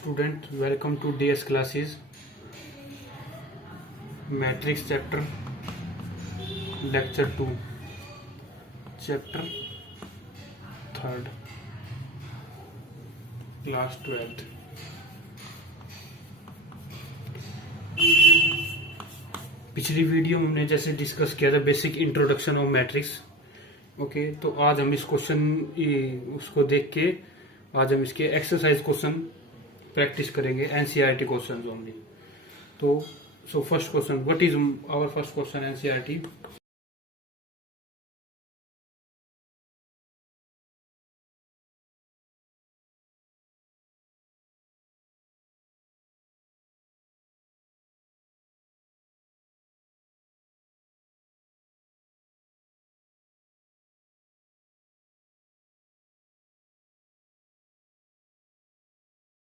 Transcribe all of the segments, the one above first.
student, welcome to DS classes. Matrix chapter, lecture 2, chapter 3rd, class 12th. पिछली video में हमने जैसे discuss किया था basic introduction of matrix. Okay, तो आज हम इस क्वेश्चन उसको देख के आज हम इसके एक्सरसाइज क्वेश्चन प्रैक्टिस करेंगे, एनसीईआरटी क्वेश्चन ओनली। तो first question, what is our first question NCERT?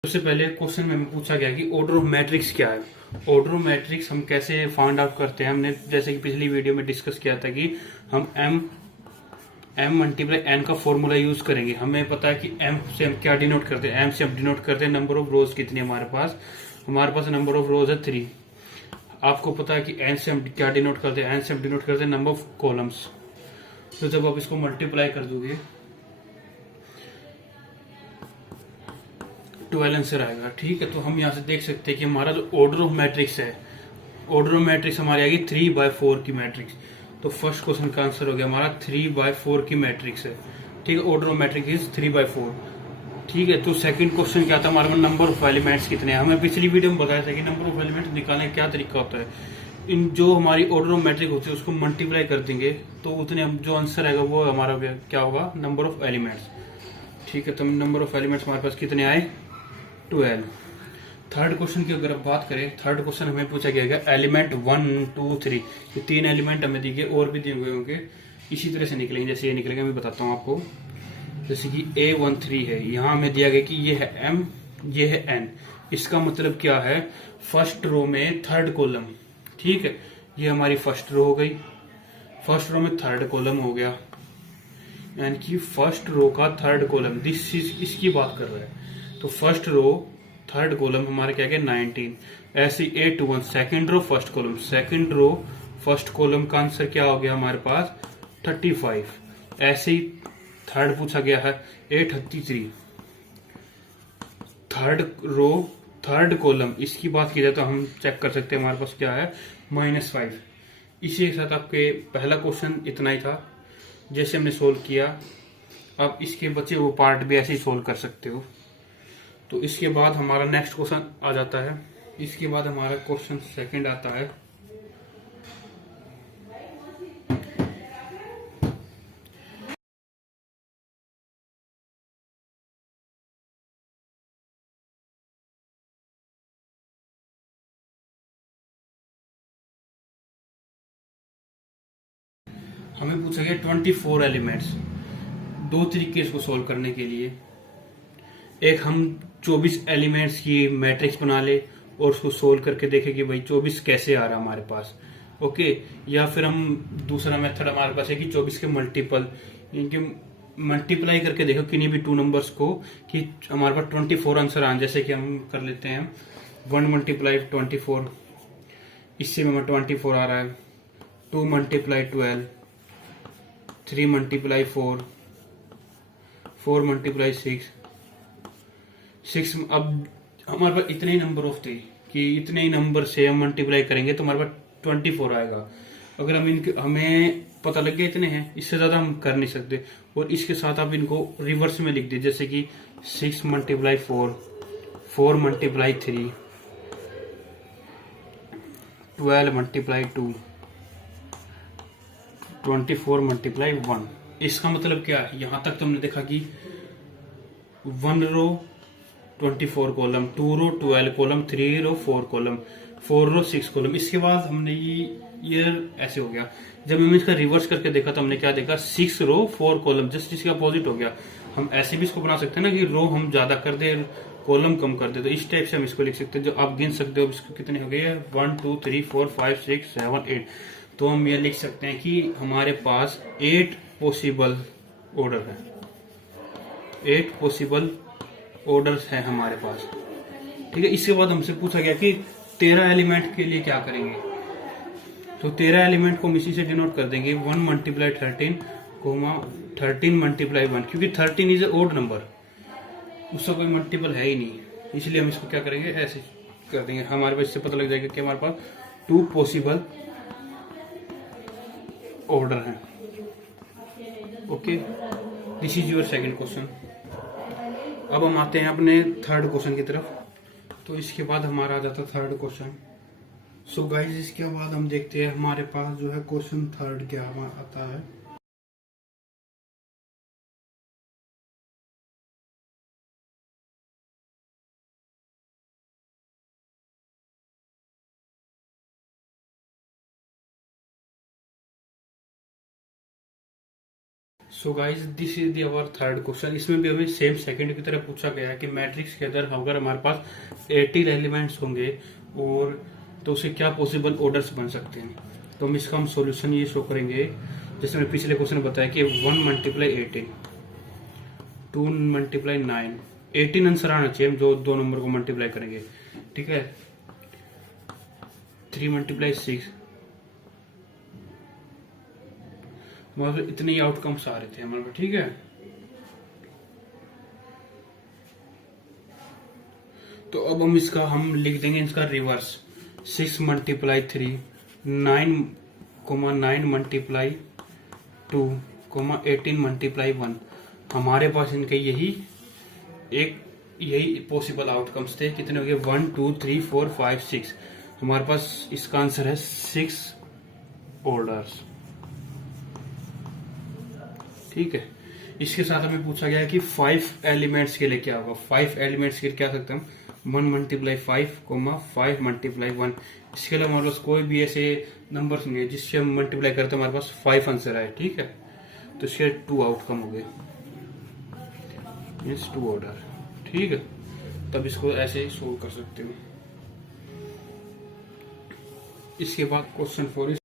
सबसे पहले क्वेश्चन में पूछा गया कि ऑर्डर ऑफ मैट्रिक्स क्या है। ऑर्डर ऑफ मैट्रिक्स हम कैसे फाइंड आउट करते हैं। हमने जैसे कि पिछली वीडियो में डिस्कस किया था कि हम m मल्टीप्लाई n का फॉर्मूला यूज करेंगे। हमें पता है कि m से हम क्या डिनोट करते हैं, m से हम डिनोट करते हैं नंबर ऑफ रोज कितनी हमारे पास नंबर ऑफ रोज है 3। आपको पता है कि n से हम क्या डिनोट करते हैं, n से हम डिनोट करते हैं नंबर ऑफ कॉलम्स। तो जब आप इसको मल्टीप्लाई कर दोगे 12 आंसर आएगा। ठीक है, तो हम यहाँ से देख सकते हैं कि हमारा जो ऑर्डर ऑफ मैट्रिक्स है, ऑर्डर ऑफ मैट्रिक्स हमारी आएगी 3/4 की मैट्रिक्स। तो फर्स्ट क्वेश्चन का आंसर हो गया हमारा 3/4 की मैट्रिक्स है। ठीक है, ऑर्डर ऑफ मैट्रिक्स इज 3/4। ठीक है, तो सेकंड क्वेश्चन क्या था हमारे पास, नंबर ऑफ एलिमेंट्स कितने हैं। हमें पिछली वीडियो में बताया था कि नंबर ऑफ एलिमेंट्स निकालने का क्या तरीका होता है। इन जो हमारी ऑर्डर ऑफ मैट्रिक होती है उसको मल्टीप्लाई कर देंगे तो उतने जो आंसर आएगा वो हमारा क्या होगा, नंबर ऑफ एलिमेंट्स। ठीक है, तो नंबर ऑफ एलिमेंट्स हमारे पास कितने आए, 12। थर्ड क्वेश्चन की अगर आप बात करें, थर्ड क्वेश्चन हमें पूछा गया एलिमेंट 1, 2, 3, ये 3 एलिमेंट हमें दिए और भी दिए हुए होंगे, इसी तरह से निकलेंगे जैसे ये निकलेंगे। मैं बताता हूँ आपको, जैसे कि A13 है, यहाँ हमें दिया गया कि ये है M, ये है N। इसका मतलब क्या है, फर्स्ट रो में थर्ड कॉलम। ठीक है, ये हमारी फर्स्ट रो हो गई, फर्स्ट रो में थर्ड कॉलम हो गया, यानी कि फर्स्ट रो का थर्ड कॉलम, दिस इज इसकी बात कर रहा है। तो फर्स्ट रो थर्ड कॉलम हमारे क्या गया 19। ऐसे 8 second row first column, second row first column का आंसर क्या हो गया हमारे पास 35। ऐसे ही थर्ड पूछा गया है 833, थर्ड रो थर्ड कॉलम, इसकी बात की जाए तो हम चेक कर सकते हैं हमारे पास क्या है -5। इसी के साथ आपके पहला क्वेश्चन इतना ही था जैसे हमने सोल्व किया। अब इसके बचे वो पार्ट भी ऐसे ही सोल्व कर सकते हो। तो इसके बाद हमारा नेक्स्ट क्वेश्चन आ जाता है, इसके बाद हमारा क्वेश्चन सेकंड आता है। हमें पूछा गया 24 एलिमेंट्स। दो तरीके इसको सोल्व करने के लिए, एक हम 24 एलिमेंट्स की मैट्रिक्स बना ले और उसको सोल्व करके देखें कि भाई 24 कैसे आ रहा है हमारे पास। ओके, या फिर हम दूसरा मेथड हमारे पास है कि 24 के मल्टीपल, इनके मल्टीप्लाई करके देखो किन्हीं भी 2 नंबर्स को कि हमारे पास 24 आंसर आए। जैसे कि हम कर लेते हैं 1 × 24, इससे में 24 आ रहा है। 2 × 12, 3 × 4, 4 × 6। अब हमारे पास इतने ही नंबर ऑफ थे कि इतने ही नंबर से हम मल्टीप्लाई करेंगे तो हमारे पास 24 आएगा। अगर हम इनके हमें पता लग गया इतने हैं, इससे ज्यादा हम कर नहीं सकते। और इसके साथ आप इनको रिवर्स में लिख दीजिए, जैसे कि 6 × 4, 4 × 3, 12 × 2, 24 × 1। इसका मतलब क्या है, यहां तक तो हमने देखा कि 1 रो 24 कॉलम, 2 रो 12 कॉलम, 3 रो 4 कॉलम, 4 रो 6 कॉलम। इसके बाद हमने ये ऐसे हो गया। जब हमने इसका रिवर्स करके देखा तो हमने क्या देखा, 6 रो 4 कॉलम, जस्ट इसका अपोजिट हो गया। हम ऐसे भी इसको बना सकते हैं ना कि रो हम ज्यादा कर दे कॉलम कम कर दे, तो इस टाइप से हम इसको लिख सकते हैं। जो आप गिन सकते हो इसको कितने हो गए, 1 2 3 4 5 6 7 8। तो हम ये लिख सकते हैं कि हमारे पास 8 पॉसिबल ऑर्डर है, 8 पॉसिबल ऑर्डर्स हैं हमारे पास। ठीक है। इसके बाद हमसे पूछा गया कि 13 एलिमेंट के लिए क्या करेंगे। तो 13 एलिमेंट को हम इसी से डिनोट कर देंगे 1 मल्टीप्लाई 13 कोमा 13 मल्टीप्लाई 1, क्योंकि 13 इज ए ओड नंबर, उसका कोई मल्टीपल है ही नहीं, इसलिए हम इसको क्या करेंगे ऐसे कर देंगे। हमारे पास इससे पता लग जाएगा कि हमारे पास 2 पॉसिबल ऑर्डर हैं। Okay, this is your second question. अब हम आते हैं अपने थर्ड क्वेश्चन की तरफ। तो इसके बाद हमारा आ जाता है थर्ड क्वेश्चन। सो गाइस, इसके बाद हम देखते हैं हमारे पास जो है क्वेश्चन थर्ड क्या आता है। So guys, this is our third question. इसमें भी हमें सेम सेकंड की तरह पूछा गया है कि मैट्रिक्स के अंदर अगर हमारे पास 18 एलिमेंट्स होंगे और तो उसे क्या पॉसिबल ऑर्डर्स बन सकते हैं। तो हम इसका सॉल्यूशन ये शो करेंगे, जैसे मैं पिछले क्वेश्चन में बताया कि 1 मल्टीप्लाई 18, 2 मल्टीप्लाई 9, 18 आंसर आना चाहिए। हम जो दो नंबर को मल्टीप्लाई करेंगे, ठीक है। 3 मल्टीप्लाई 6, मतलब इतने ही आउटकम्स आ रहे थे हमारे पास, ठीक है। तो अब हम लिख देंगे इसका रिवर्स। 6 multiply 3, 9 multiply 2, 18 multiply 1। हमारे पास इनके यही पॉसिबल आउटकम्स थे। कितने हो गए? 1 2 3 4 5 6। हमारे पास इसका आंसर है 6 ऑर्डर्स, ठीक है। इसके साथ हमें पूछा गया है कि 5 एलिमेंट्स के लिए क्या होगा। 5 एलिमेंट्स के लिए क्या सकते हैं हम? 1 मल्टीप्लाई 5, 5 मल्टीप्लाई 1। इसके लिए हमारे पास कोई भी ऐसे नंबर्स नहीं है जिससे हम मल्टीप्लाई करते हमारे पास 5 आंसर आए, ठीक है। तो इसके 2 आउटकम हो गए, मीन्स 2 ऑर्डर, ठीक है। तब इसको ऐसे ही सोल्व कर सकते हो। इसके बाद क्वेश्चन 4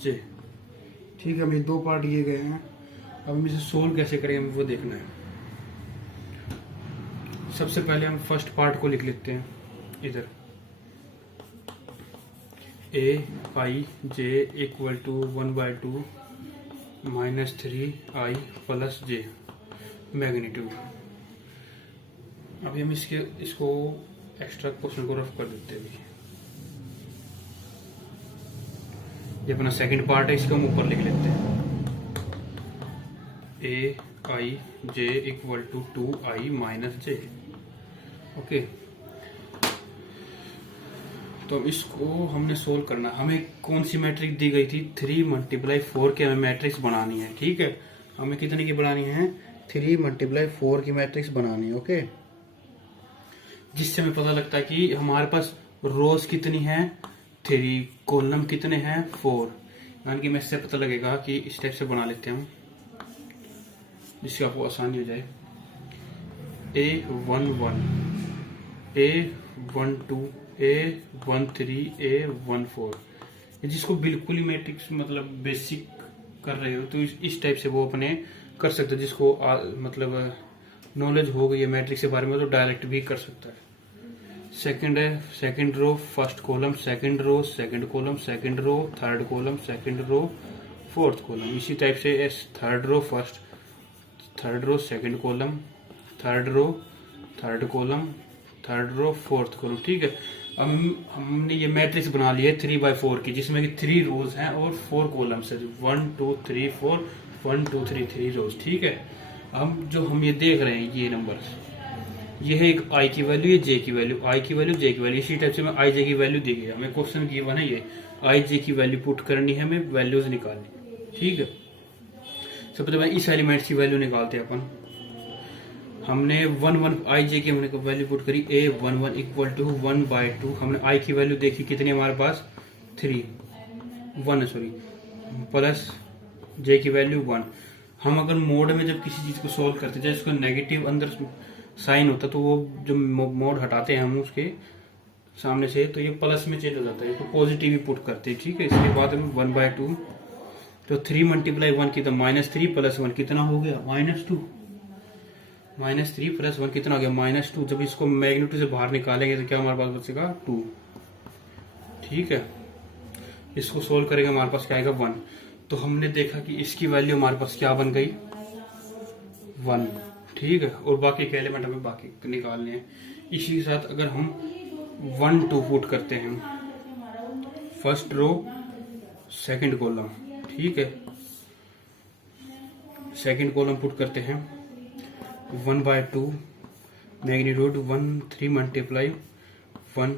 जी, ठीक है। हमें 2 पार्ट दिए गए हैं। अब हम इसे सोल्व कैसे करें हमें वो देखना है। सबसे पहले हम फर्स्ट पार्ट को लिख लेते हैं इधर। A I J equal to 1/2 minus 3i plus J magnitude. अभी हम इसको एक्स्ट्रा क्वेश्चन को रफ कर देते हैं। ये अपना सेकंड पार्ट है, इसको हम ऊपर लिख लेते हैं। A I J equal to 2i minus J. Okay, तो इसको हमने सोल्व करना। हमें कौन सी मैट्रिक्स दी गई थी? 3 मल्टीप्लाई 4 की हमें मैट्रिक्स बनानी है, ठीक है। हमें कितने की बनानी है? 3 मल्टीप्लाई 4 की मैट्रिक्स बनानी है, ओके। जिससे हमें पता लगता है कि हमारे पास रोज कितनी है? 3, कॉलम कितने हैं? 4। यानी कि मैं इससे पता लगेगा कि इस टाइप से बना लेते हैं हम, जिससे आपको आसानी हो जाए। A11, A12, A13, A14। जिसको बिल्कुल ही मैट्रिक्स मतलब बेसिक कर रहे हो तो इस टाइप से वो अपने कर सकते हो। जिसको मतलब नॉलेज हो गई है मैट्रिक्स के बारे में तो डायरेक्ट भी कर सकता है। सेकंड है, second row first column, second row second column, second row third column, second row fourth column. इसी टाइप से third row first, third row second column, third row third column, third row fourth column, ठीक है। अब हमने ये matrix बना ली है 3/4 की, जिसमें कि 3 रोज हैं और 4 कॉलम्स है। 1 2 3 4, 1 2 3 3 रोज, ठीक है। अब जो हम ये देख रहे हैं ये नंबर्स, ये है एक आई की वैल्यू, ये जे की वैल्यू, आई की वैल्यू, जे की वैल्यू। इसी टाइप से मैं आई जे की वैल्यू दी गई, हमें क्वेश्चन गिवन है ये आई जे की वैल्यू पुट करनी है, हमें वैल्यूज निकालनी, ठीक है। सबसे पहले इस एलिमेंट्स की वैल्यू निकालते हैं अपन। हमने 1 आई जे की हमने वैल्यू पुट करी। A11 equal to 1/2। हमने आई की वैल्यू देखी कितनी हमारे पास 3 1 सॉरी प्लस जे की वैल्यू 1। हम अगर मोड में जब किसी चीज को सोल्व करते हैं, उसका नेगेटिव अंदर साइन होता है, तो वो जो मोड हटाते हैं हम उसके सामने से, तो ये प्लस में चेंज हो जाता है, तो पॉजिटिव ही पुट करते हैं। ठीक है, इसके बाद हम 1/2, तो 3 × 1 की, तो -3 + 1 कितना हो गया, -2। -3 + 1 कितना हो गया, -2। जब इसको मैग्नीट्यूड से बाहर निकालेंगे तो क्या हमारे पास बचेगा, 2। ठीक है, इसको सोल्व करेंगे, हमारे पास क्या आएगा, 1। तो हमने देखा कि इसकी वैल्यू हमारे पास क्या बन गई, 1। ठीक है, और बाकी के एलिमेंट हमें बाकी निकालने हैं। इसी के साथ अगर हम 1 2 पुट करते हैं, फर्स्ट रो सेकंड कॉलम, ठीक है, सेकंड कॉलम पुट करते हैं, 1/2 मैग्नीट्यूड 1 3 × 1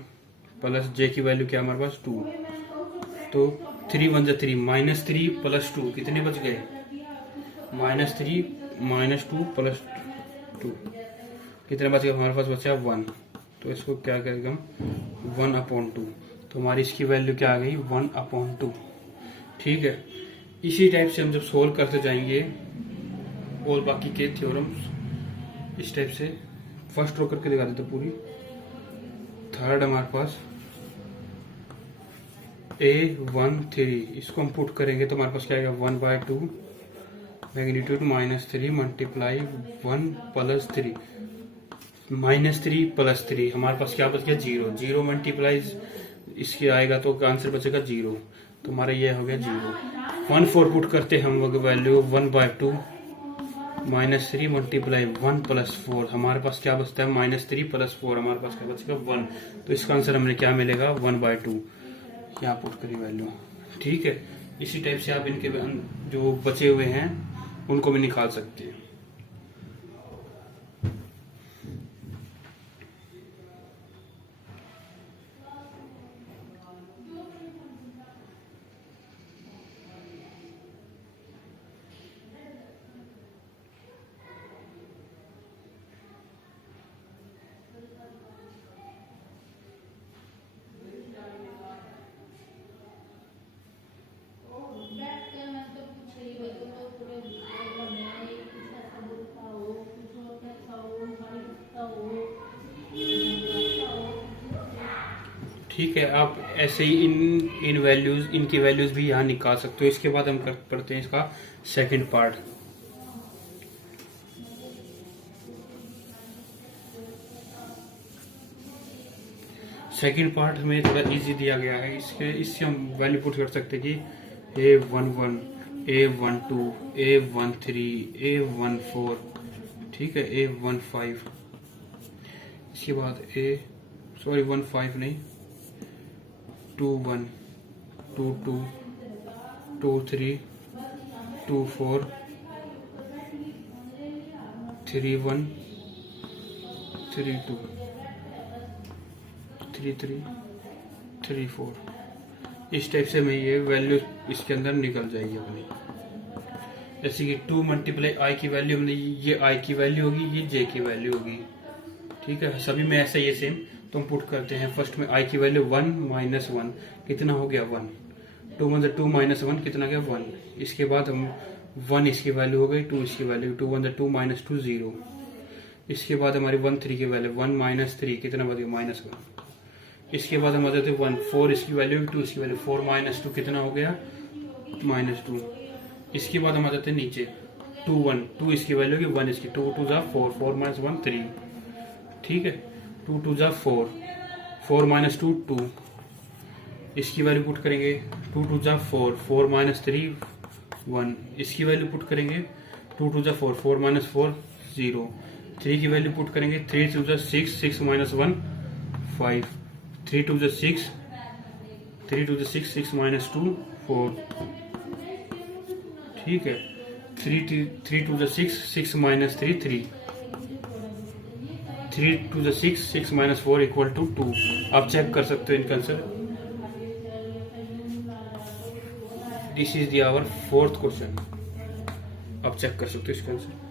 प्लस जे की वैल्यू क्या हमारे पास, 2। तो 3 × 1 = 3, -3 + 2 कितने बच गए, -3 -2 + 2 कितने बच गए, हमारे पास बचा 1। तो इसको क्या करेंगे हम, 1/2। तो हमारी इसकी वैल्यू क्या आ गई, 1/2। ठीक है, इसी टाइप से हम जब सोल्व करते जाएंगे और बाकी के थ्योरम्स इस टाइप से, फर्स्ट रो करके दिखा देते पूरी। थर्ड हमारे पास A13, इसको हम पुट करेंगे तो हमारे पास क्या आएगा, 1/2 मैग्नीट्यूड -3 × 1 + 3, -3 + 3 हमारे पास क्या बच गया, 0। 0 मल्टीप्लाइज इसके आएगा तो आंसर बचेगा 0, तो हमारा ये हो गया 0। 1 4 पुट करते हैं हम वैल्यू, 1/2 -3 × 1 + 4 हमारे पास क्या बचता है, -3 + 4 हमारे पास क्या बचेगा, 1। तो इसका आंसर हमें क्या मिलेगा, 1/2। यहाँ पुट करी वैल्यू। ठीक है, इसी टाइप से आप इनके जो बचे हुए हैं उनको भी निकाल सकते हैं। ठीक है, आप ऐसे ही इन वैल्यूज, इनकी वैल्यूज भी यहाँ निकाल सकते हो। इसके बाद हम करते हैं इसका सेकंड पार्ट। सेकंड पार्ट में थोड़ा इजी दिया गया है, इससे हम वैल्यू पुट कर सकते हैं कि A11 A12 A13 A14, ठीक है, A15, इसके बाद 15 नहीं, 21 22 23 24 31 32 33 34, इस टाइप से मैं ये वैल्यू इसके अंदर निकल जाएगी अपनी। जैसे कि 2 × I की वैल्यू हमने, ये I की वैल्यू होगी, ये J की वैल्यू होगी। ठीक है, सभी में ऐसा ही है सेम। तो हम पुट करते हैं, फर्स्ट में I की वैल्यू 1 - 1 कितना हो गया, 1। 2 × 2 - 1 कितना गया, 1। इसके बाद हम 1 इसकी वैल्यू हो गई, 2 इसकी वैल्यू, 2 × 2 - 2 0। इसके बाद हमारी 1 3 की वैल्यू, 1 - 3 कितना बच गया, -1। इसके बाद हम आ जाते 1 4 इसकी वैल्यू, 2 इसकी वैल्यू, 4 - 2 कितना हो गया, -2। इसके बाद हम आ जाते हैं नीचे, 2 1 2 इसकी वैल्यू होगी, 1 इसकी, 2 2 = 4 4 - 1 3, ठीक है, 2 2 = 4 4 - 2 2, इसकी वैल्यू पुट करेंगे, 2 2 = 4 4 - 3 1, इसकी वैल्यू पुट करेंगे, 2 2 = 4 4 - 4 0, 3 की वैल्यू पुट करेंगे, 3 2 = 6 6 - 1 5, 3 2 = 6 3 2 = 6 6 - 2 4, ठीक है, 3 2 = 6 6 - 3 3, 3 2 = 6 6 - 4 = 2। आप चेक कर सकते हो इनका answer. This is our 4th question, आप चेक कर सकते हो इसका आंसर।